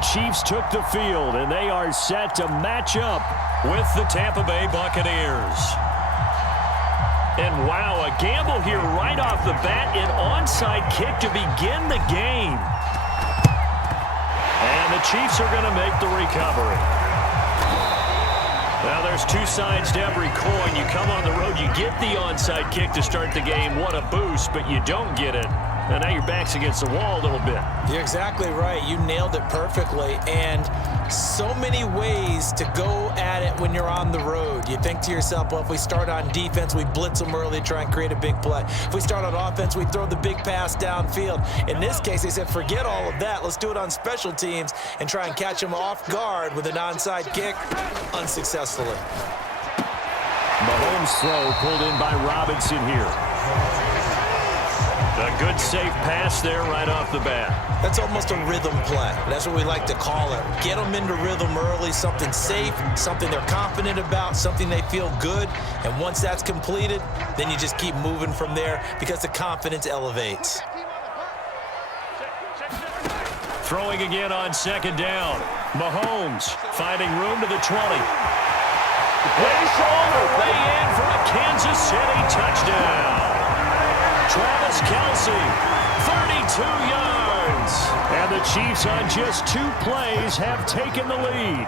Chiefs took the field, and they are set to match up with the Tampa Bay Buccaneers. And wow, a gamble here right off the bat, an onside kick to begin the game. And the Chiefs are going to make the recovery. Now, there's two sides to every coin. You come on the road, you get the onside kick to start the game. What a boost, but you don't get it. And now your back's against the wall a little bit. You're exactly right. You nailed it perfectly. And so many ways to go at it when you're on the road. You think to yourself, well, if we start on defense, we blitz them early, try and create a big play. If we start on offense, we throw the big pass downfield. In this case, they said, forget all of that. Let's do it on special teams and try and catch them off guard with an onside kick unsuccessfully. Mahomes' throw pulled in by Robinson here. A good, safe pass there right off the bat. That's almost a rhythm play. That's what we like to call it. Get them into rhythm early, something safe, something they're confident about, something they feel good. And once that's completed, then you just keep moving from there because the confidence elevates. Throwing again on second down. Mahomes finding room to the 20. Way in for a Kansas City touchdown. Travis Kelce, 32 yards. And the Chiefs on just 2 plays have taken the lead.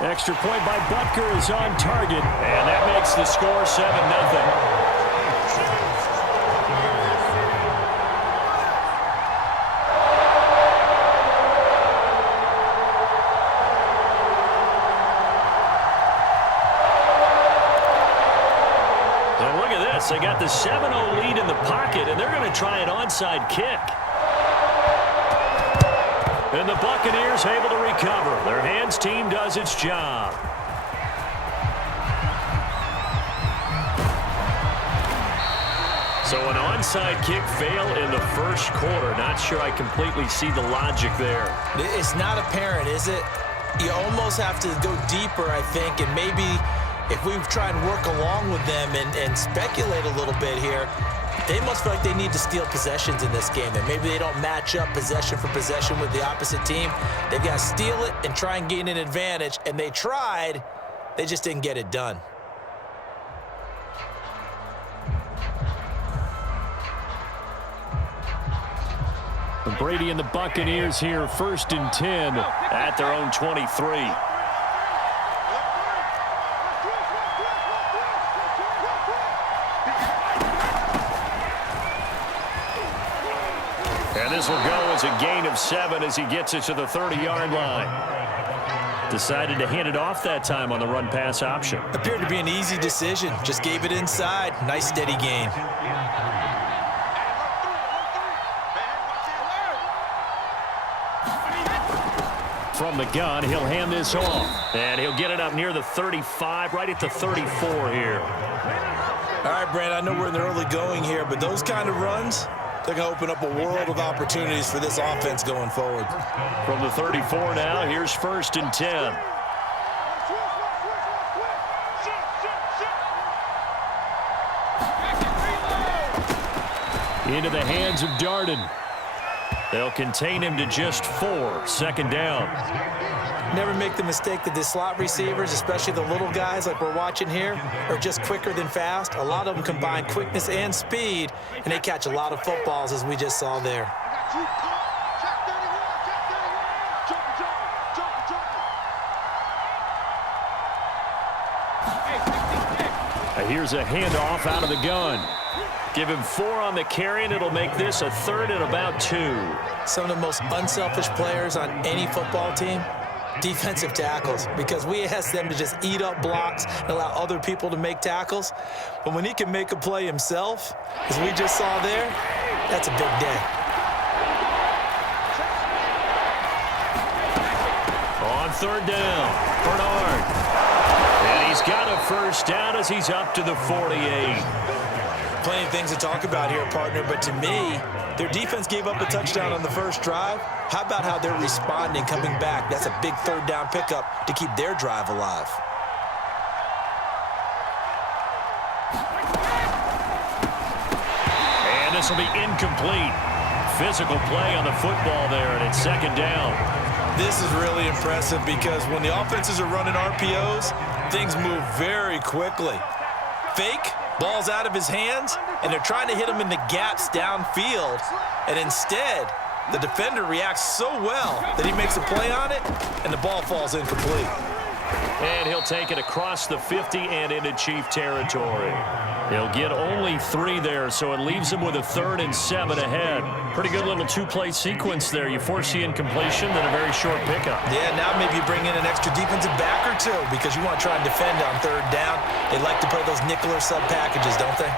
Extra point by Butker is on target. And that makes the score 7-0. They got the 7-0 lead in the pocket, and they're going to try an onside kick. And the Buccaneers able to recover. Their hands team does its job. So an onside kick fail in the first quarter. Not sure I completely see the logic there. It's not apparent, is it? You almost have to go deeper, I think, and maybe if we try and work along with them and speculate a little bit here, they must feel like they need to steal possessions in this game. That maybe they don't match up possession for possession with the opposite team. They've got to steal it and try and gain an advantage. And they tried. They just didn't get it done. Brady and the Buccaneers here, 1st and 10 at their own 23. And this will go as a gain of 7 as he gets it to the 30-yard line. Decided to hand it off that time on the run-pass option. Appeared to be an easy decision. Just gave it inside. Nice, steady gain. From the gun, he'll hand this off. And he'll get it up near the 35, right at the 34 here. All right, Brand, I know we're in the early going here, but those kind of runs, they're going to open up a world of opportunities for this offense going forward. From the 34 now, here's 1st and 10. Into the hands of Darden. They'll contain him to just 4. 2nd down. Never make the mistake that the slot receivers, especially the little guys like we're watching here, are just quicker than fast. A lot of them combine quickness and speed, and they catch a lot of footballs, as we just saw there. Here's a handoff out of the gun. Give him 4 on the carry, and it'll make this a 3rd and about 2. Some of the most unselfish players on any football team, defensive tackles, because we ask them to just eat up blocks and allow other people to make tackles. But when he can make a play himself, as we just saw there, that's a big day. On 3rd down, Bernard. And he's got a 1st down as he's up to the 48. Plenty of things to talk about here, partner, but to me, their defense gave up a touchdown on the first drive. How about how they're responding, coming back? That's a big 3rd down pickup to keep their drive alive. And this will be incomplete. Physical play on the football there, and it's second down. This is really impressive because when the offenses are running RPOs, things move very quickly. Fake, ball's out of his hands, and they're trying to hit him in the gaps downfield. And instead, the defender reacts so well that he makes a play on it, and the ball falls incomplete. And he'll take it across the 50 and into Chief territory. He'll get only 3 there, so it leaves him with a 3rd and 7 ahead. Pretty good little 2-play sequence there. You force the incompletion, then a very short pickup. Yeah, now maybe you bring in an extra defensive back or 2 because you want to try and defend on 3rd down. They like to play those nickel or sub packages, don't they?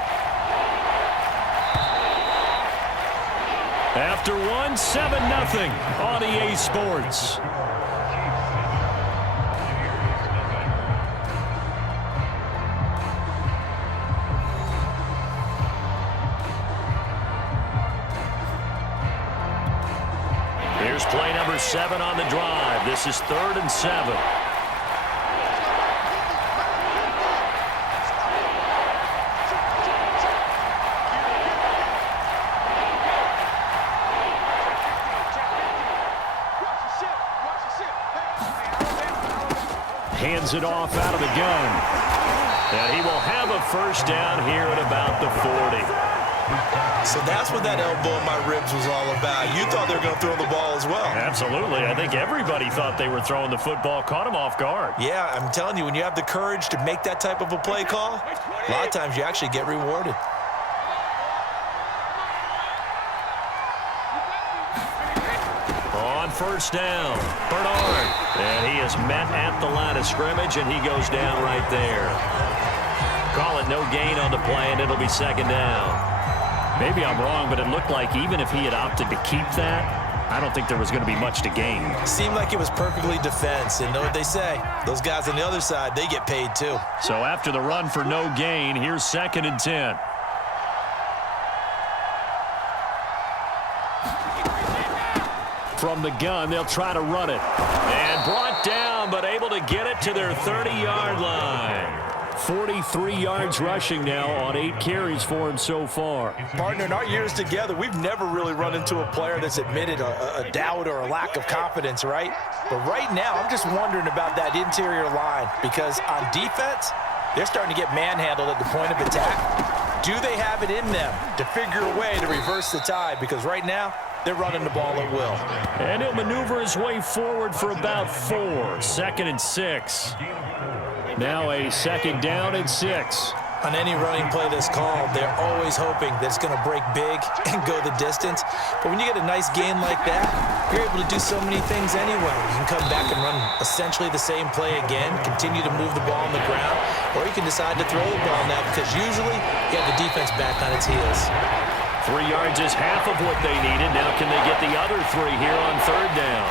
After 1, 7-0 on EA Sports. Here's play number 7 on the drive. This is 3rd and 7. Hands it off out of the gun. And he will have a first down here at about the 40. So that's what that elbow in my ribs was all about. You thought they were going to throw the ball as well. Absolutely. I think everybody thought they were throwing the football, caught him off guard. Yeah, I'm telling you, when you have the courage to make that type of a play call, a lot of times you actually get rewarded. On first down, Bernard. And he is met at the line of scrimmage, and he goes down right there. Call it no gain on the play, and it'll be second down. Maybe I'm wrong, but it looked like even if he had opted to keep that, I don't think there was going to be much to gain. Seemed like it was perfectly defense, and know what they say. Those guys on the other side, they get paid too. So after the run for no gain, here's 2nd and 10. From the gun, they'll try to run it. And brought down, but able to get it to their 30-yard line. 43 yards rushing now on 8 carries for him so far. Partner, in our years together, we've never really run into a player that's admitted a doubt or a lack of confidence, right? But right now, I'm just wondering about that interior line because on defense, they're starting to get manhandled at the point of attack. Do they have it in them to figure a way to reverse the tide? Because right now, they're running the ball at will. And he'll maneuver his way forward for about 4. 2nd and 6. Now a 2nd down and 6. On any running play that's called, they're always hoping that it's going to break big and go the distance. But when you get a nice gain like that, you're able to do so many things anyway. You can come back and run essentially the same play again, continue to move the ball on the ground, or you can decide to throw the ball now because usually you have the defense back on its heels. 3 yards is half of what they needed. Now can they get the other 3 here on 3rd down?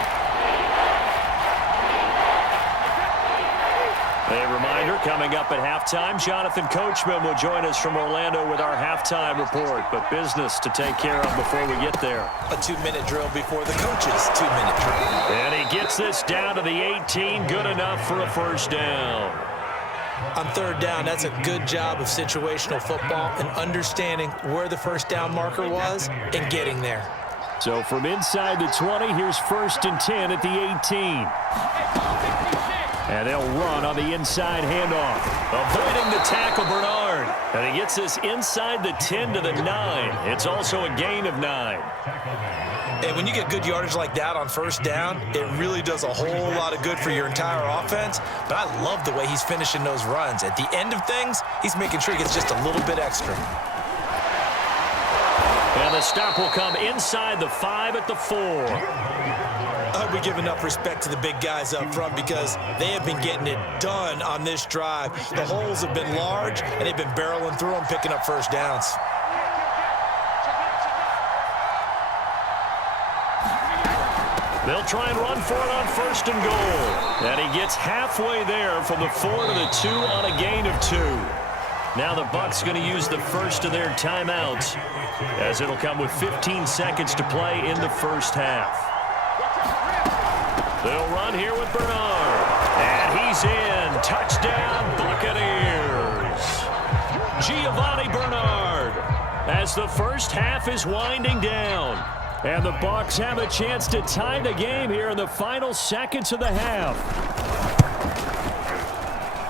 A reminder, coming up at halftime, Jonathan Coachman will join us from Orlando with our halftime report, but business to take care of before we get there. A 2-minute drill before the coach's 2-minute drill. And he gets this down to the 18, good enough for a first down. On 3rd down, that's a good job of situational football and understanding where the first down marker was and getting there. So from inside the 20, here's 1st and 10 at the 18. And they'll run on the inside handoff. Avoiding the tackle, Bernard. And he gets this inside the 10 to the 9. It's also a gain of 9. And when you get good yardage like that on 1st down, it really does a whole lot of good for your entire offense. But I love the way he's finishing those runs. At the end of things, he's making sure he gets just a little bit extra. And the stop will come inside the 5 at the 4. I hope we give enough respect to the big guys up front because they have been getting it done on this drive. The holes have been large, and they've been barreling through them, picking up first downs. They'll try and run for it on 1st and goal. And he gets halfway there from the 4 to the 2 on a gain of 2. Now the Bucs going to use the first of their timeouts as it'll come with 15 seconds to play in the first half. They'll run here with Bernard. And he's in. Touchdown, Buccaneers. Giovanni Bernard. as the first half is winding down. And the Bucs have a chance to tie the game here in the final seconds of the half.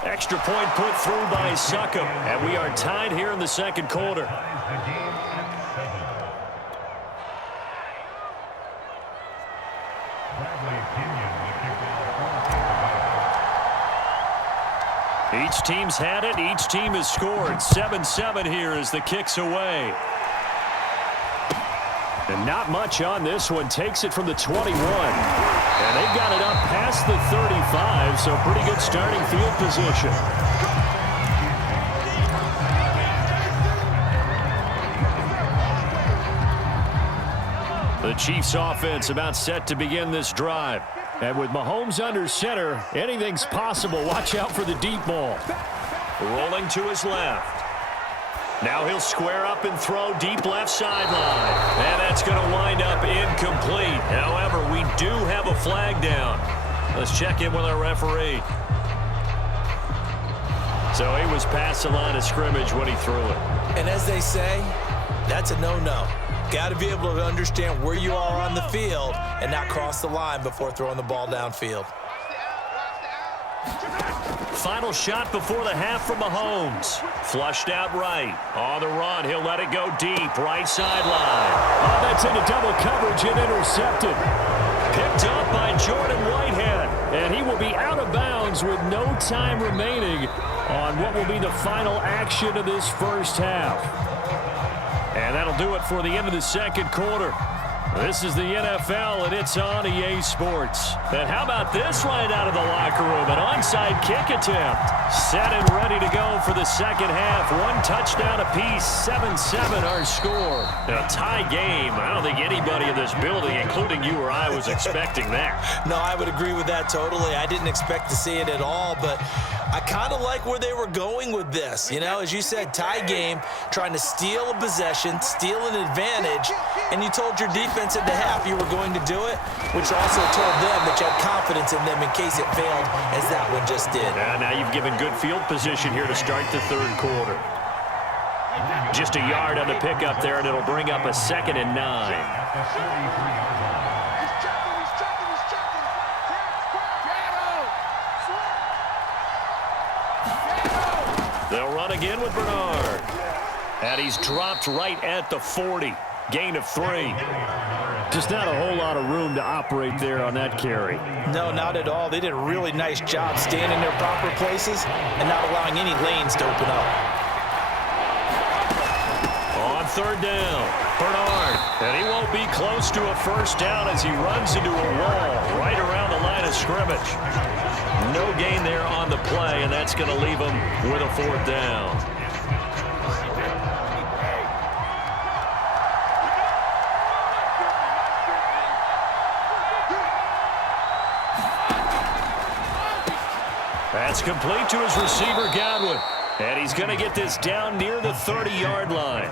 Extra point put through by Succop, and we are tied here in the second quarter. Each team's had it. Each team has scored. 7-7 here as the kick's away. And not much on this one. Takes it from the 21. And they've got it up past the 35, so pretty good starting field position. The Chiefs offense about set to begin this drive. And with Mahomes under center, anything's possible. Watch out for the deep ball. Rolling to his left. Now he'll square up and throw deep left sideline. And that's going to wind up incomplete. However, we do have a flag down. Let's check in with our referee. So he was past the line of scrimmage when he threw it. And as they say, that's a no-no. Got to be able to understand where you are on the field and not cross the line before throwing the ball downfield. Final shot before the half from Mahomes. Flushed out right. On the run, he'll let it go deep. Right sideline. Oh, that's into double coverage and intercepted. Picked up by Jordan Whitehead. And he will be out of bounds with no time remaining on what will be the final action of this first half. And that'll do it for the end of the second quarter. This is the NFL, and it's on EA Sports. And how about this right out of the locker room? An onside kick attempt. Set and ready to go for the second half. One touchdown apiece, 7-7 our score. A tie game. I don't think anybody in this building, including you or I, was expecting that. No, I would agree with that totally. I didn't expect to see it at all, but I kind of like where they were going with this. You know, as you said, tie game, trying to steal a possession, steal an advantage, and you told your defense at the half you were going to do it, which also told them that you had confidence in them in case it failed, as that one just did. Now you've given good field position here to start the third quarter. Just a yard on the pickup there, and it'll bring up a 2nd and 9. They'll run again with Bernard. And he's dropped right at the 40. Gain of 3. Just not a whole lot of room to operate there on that carry. No, not at all. They did a really nice job staying in their proper places and not allowing any lanes to open up. On third down, Bernard. And he won't be close to a first down as he runs into a wall right around the line of scrimmage. No gain there on the play, and that's going to leave him with a 4th down. That's complete to his receiver, Godwin. And he's going to get this down near the 30-yard line.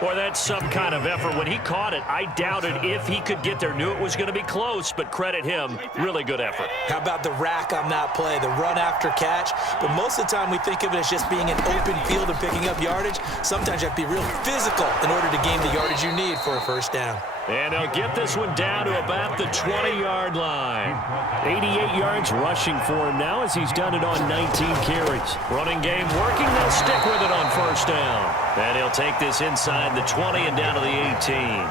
Boy, that's some kind of effort. When he caught it, I doubted if he could get there. Knew it was going to be close, but credit him. Really good effort. How about the rack on that play, the run after catch? But most of the time we think of it as just being an open field and picking up yardage. Sometimes you have to be real physical in order to gain the yardage you need for a first down. And they'll get this one down to about the 20-yard line. 88 yards rushing for him now as he's done it on 19 carries. Running game working. They'll stick with it on first down. And he'll take this inside the 20 and down to the 18.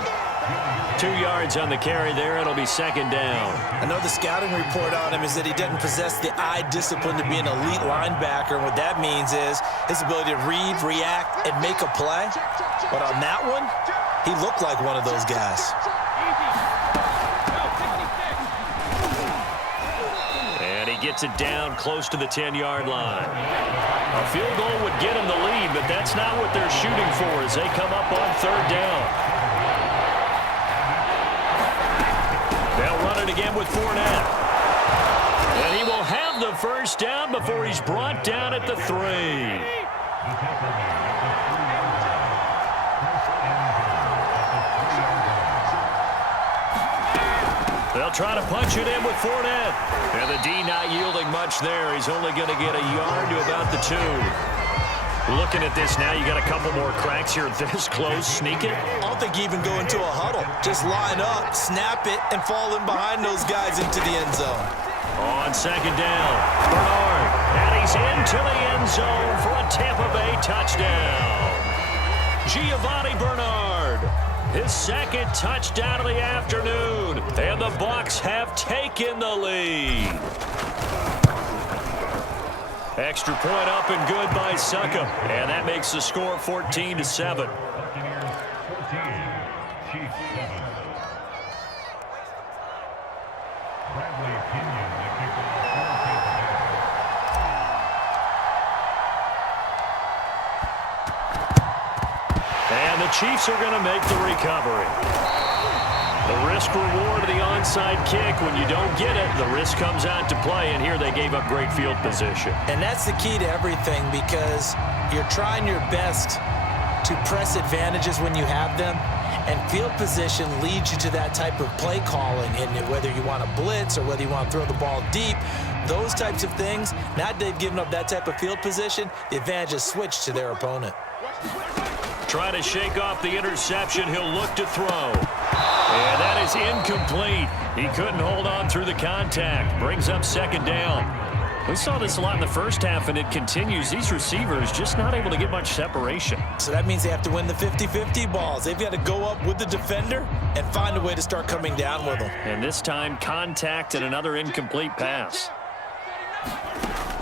2 yards on the carry there. It'll be 2nd down. I know the scouting report on him is that he doesn't possess the eye discipline to be an elite linebacker. And what that means is his ability to read, react, and make a play. But on that one, he looked like one of those guys. And he gets it down close to the 10-yard line. A field goal would get him the lead, but that's not what they're shooting for as they come up on 3rd down. They'll run it again with Fournette. And he will have the first down before he's brought down at the 3. They'll try to punch it in with Fournette. And the D not yielding much there. He's only going to get a yard to about the 2. Looking at this now, you got a couple more cracks here this close. Sneak it. I don't think you even go into a huddle. Just line up, snap it, and fall in behind those guys into the end zone. On second down, Bernard. And he's into the end zone for a Tampa Bay touchdown. Giovanni Bernard, his second touchdown of the afternoon. And the Bucs have taken the lead. Extra point up and good by Succop. And that makes the score 14-7. And the Chiefs are going to make the recovery. The risk reward of the onside kick. When you don't get it, the risk comes out to play, and here they gave up great field position. And that's the key to everything, because you're trying your best to press advantages when you have them, and field position leads you to that type of play calling, and whether you want to blitz or whether you want to throw the ball deep, those types of things. Now they've given up that type of field position, the advantage is switched to their opponent. Trying to shake off the interception. He'll look to throw. And that is incomplete. He couldn't hold on through the contact. Brings up second down. We saw this a lot in the first half, and it continues. These receivers just not able to get much separation. So that means they have to win the 50-50 balls. They've got to go up with the defender and find a way to start coming down with them. And this time, contact and another incomplete pass.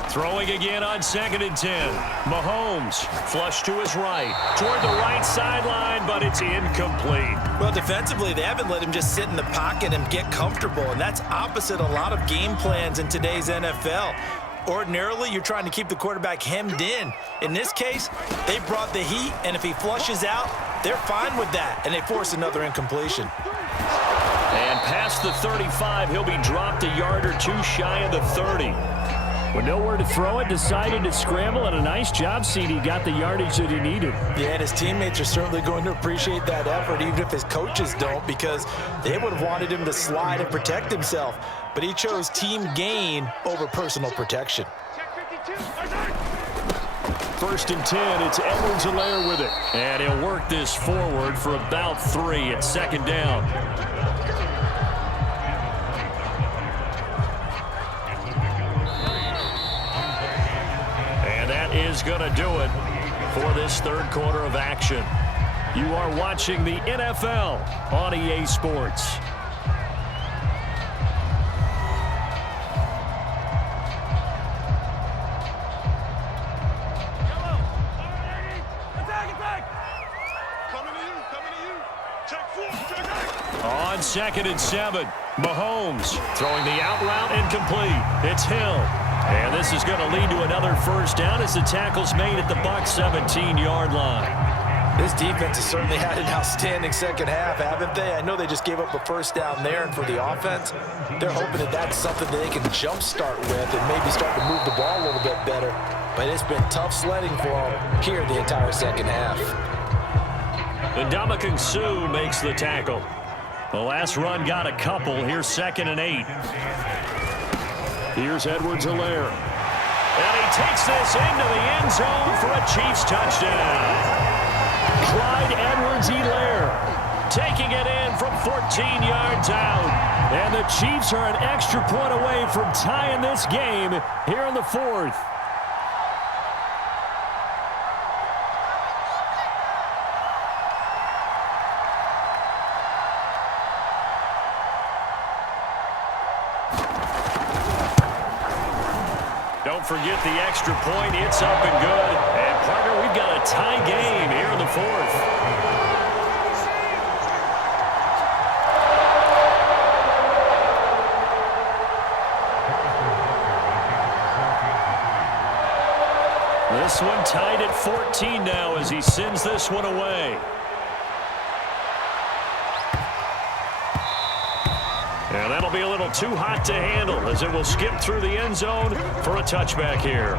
Throwing again on 2nd and 10. Mahomes flush to his right. Toward the right sideline, but it's incomplete. Well, defensively, they haven't let him just sit in the pocket and get comfortable, and that's opposite a lot of game plans in today's NFL. Ordinarily, you're trying to keep the quarterback hemmed in. In this case, they brought the heat, and if he flushes out, they're fine with that, and they force another incompletion. And past the 35, he'll be dropped a yard or two shy of the 30. With nowhere to throw it, decided to scramble, and a nice job, CD. Got the yardage that he needed. Yeah, and his teammates are certainly going to appreciate that effort, even if his coaches don't, because they would have wanted him to slide and protect himself. But he chose team gain over personal protection. 1st and 10, it's Edwards-Helaire with it. And he'll work this forward for about 3 at 2nd down. Is going to do it for this third quarter of action. You are watching the NFL on EA Sports. On 2nd and 7, Mahomes throwing the out route incomplete. It's Hill. And this is going to lead to another first down as the tackle's made at the Bucs 17-yard line. This defense has certainly had an outstanding second half, haven't they? I know they just gave up a first down there, and for the offense, they're hoping that that's something that they can jumpstart with and maybe start to move the ball a little bit better. But it's been tough sledding for them here the entire second half. And Ndamukong Suh makes the tackle. The last run got a couple. Here's 2nd and 8. Here's Edwards-Helaire. And he takes this into the end zone for a Chiefs touchdown. Clyde Edwards-Helaire taking it in from 14 yards out. And the Chiefs are an extra point away from tying this game here in the 4th. Don't forget the extra point. It's up and good. And, partner, we've got a tie game here in the 4th. This one tied at 14 now as he sends this one away. And that'll be a little too hot to handle as it will skip through the end zone for a touchback here.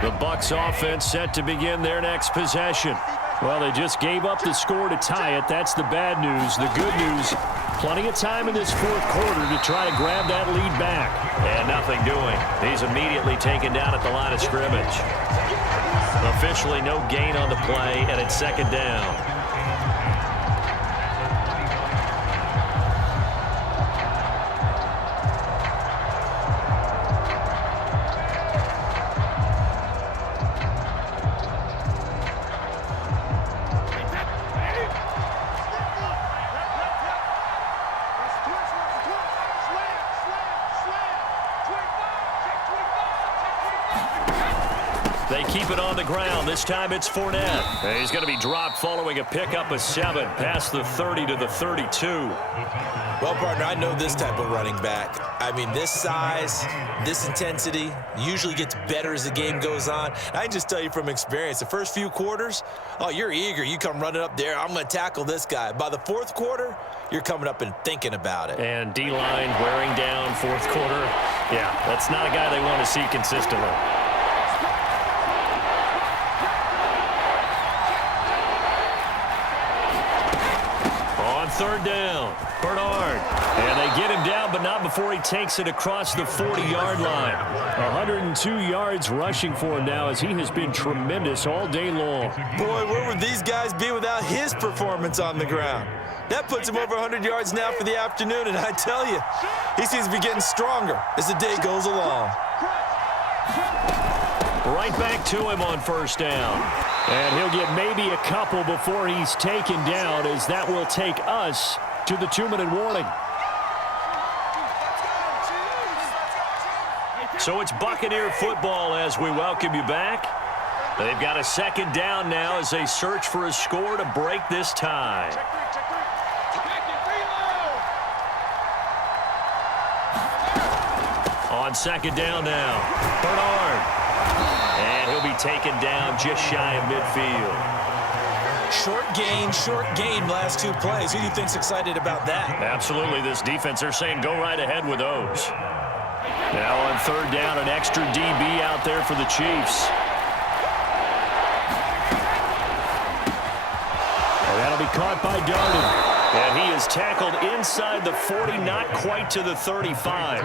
The Bucs offense set to begin their next possession. Well, they just gave up the score to tie it. That's the bad news. The good news, plenty of time in this fourth quarter to try to grab that lead back. And nothing doing. He's immediately taken down at the line of scrimmage. Officially no gain on the play, and it's second down. They keep it on the ground. This time it's Fournette. And he's going to be dropped following a pickup of 7 past the 30 to the 32. Well, partner, I know this type of running back. I mean, this size, this intensity usually gets better as the game goes on. I can just tell you from experience, the first few quarters, oh, you're eager. You come running up there, I'm going to tackle this guy. By the fourth quarter, you're coming up and thinking about it. And D-line wearing down fourth quarter. Yeah, that's not a guy they want to see consistently. Third down, Bernard. And they get him down, but not before he takes it across the 40-yard line. 102 yards rushing for him now as he has been tremendous all day long. Boy, where would these guys be without his performance on the ground? That puts him over 100 yards now for the afternoon, and I tell you, he seems to be getting stronger as the day goes along. Right back to him on first down. And he'll get maybe a couple before he's taken down, as that will take us to the 2-minute warning. So it's Buccaneer football as we welcome you back. They've got a second down now as they search for a score to break this tie. On second down now, Bernard. And he'll be taken down just shy of midfield. Short gain last 2 plays. Who do you think's excited about that? Absolutely. This defense, they're saying go right ahead with those. Now on third down, an extra DB out there for the Chiefs. And that'll be caught by Darden. And he is tackled inside the 40, not quite to the 35.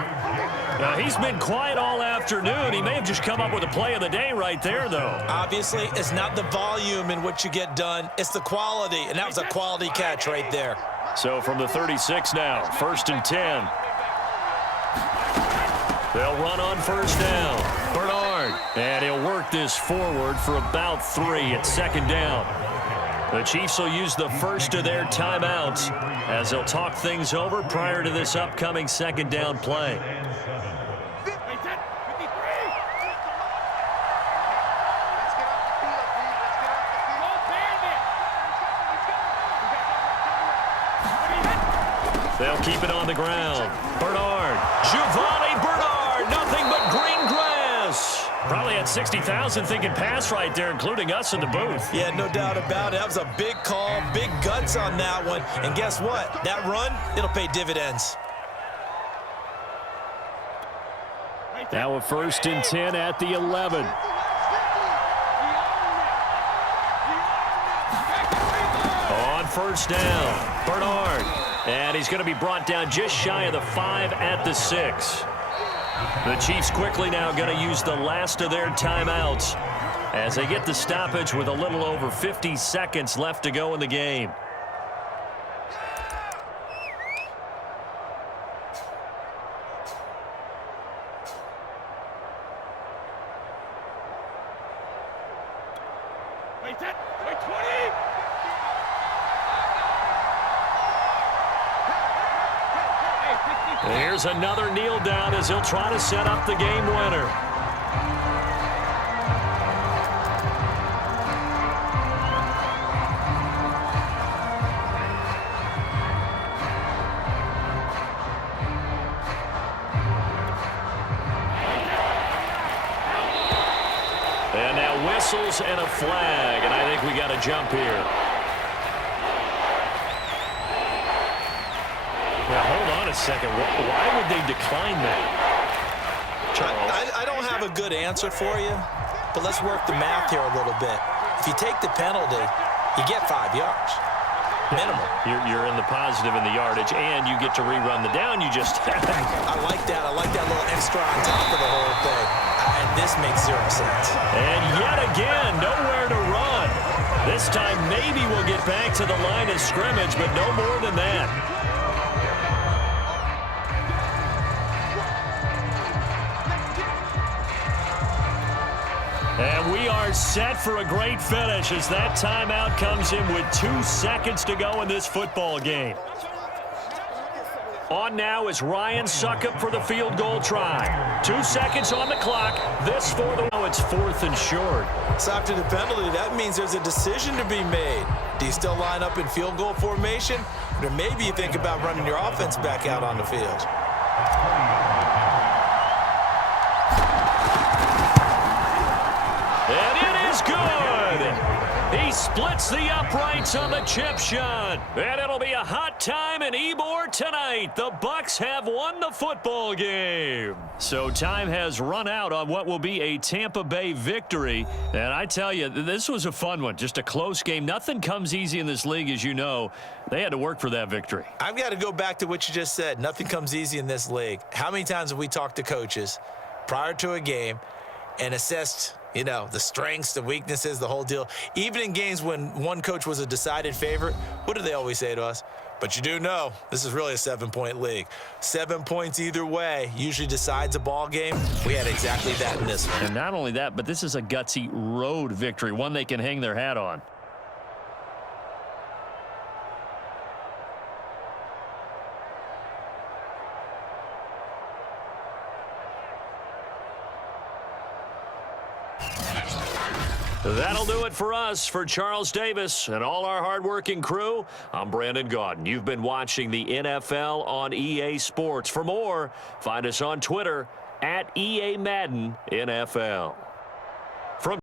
Now, he's been quiet all afternoon. He may have just come up with a play of the day right there, though. Obviously, it's not the volume in which you get done. It's the quality, and that was a quality catch right there. So from the 36 now, 1st and 10. They'll run on first down. Bernard. And he'll work this forward for about 3 at second down. The Chiefs will use the first of their timeouts as they'll talk things over prior to this upcoming second down play. They'll keep it on the ground. Bernard. Giovanni Bernard. Nothing but green grass. Probably had 60,000 thinking pass right there, including us in the booth. Yeah, no doubt about it. That was a big call, big guts on that one. And guess what? That run, it'll pay dividends. Now a 1st and 10 at the 11. On first down, Bernard. And he's going to be brought down just shy of the 5 at the 6. The Chiefs quickly now going to use the last of their timeouts as they get the stoppage with a little over 50 seconds left to go in the game. Here's another kneel down as he'll try to set up the game winner. And now whistles and a flag, and I think we got a jump here. Now, hold on a second. Why would they decline that? I don't have a good answer for you, but let's work the math here a little bit. If you take the penalty, You get 5 yards. Minimum. You're in the positive in the yardage, and you get to rerun the down you just had. I like that. I like that little extra on top of the whole thing. And this makes 0 sense. And yet again, nowhere to run. This time maybe we'll get back to the line of scrimmage, but no more than that. And we are set for a great finish as that timeout comes in with 2 seconds to go in this football game. On now is Ryan Suckup for the field goal try. 2 seconds on the clock. This for the... Oh, it's 4th and short. So after the penalty, that means there's a decision to be made. Do you still line up in field goal formation? Or maybe you think about running your offense back out on the field. And it is good. He splits the uprights on the chip shot. And it'll be a hot time in Ybor tonight. The Bucs have won the football game. So time has run out on what will be a Tampa Bay victory. And I tell you, this was a fun one. Just a close game. Nothing comes easy in this league, as you know. They had to work for that victory. I've got to go back to what you just said. Nothing comes easy in this league. How many times have we talked to coaches prior to a game and assessed, you know, the strengths, the weaknesses, the whole deal? Even in games when one coach was a decided favorite, what do they always say to us? But you do know this is really a 7-point league. 7 points either way usually decides a ball game. We had exactly that in this one. And not only that, but this is a gutsy road victory, one they can hang their hat on. That'll do it for us. For Charles Davis and all our hardworking crew, I'm Brandon Gaudin. You've been watching the NFL on EA Sports. For more, find us on Twitter @EA Madden NFL.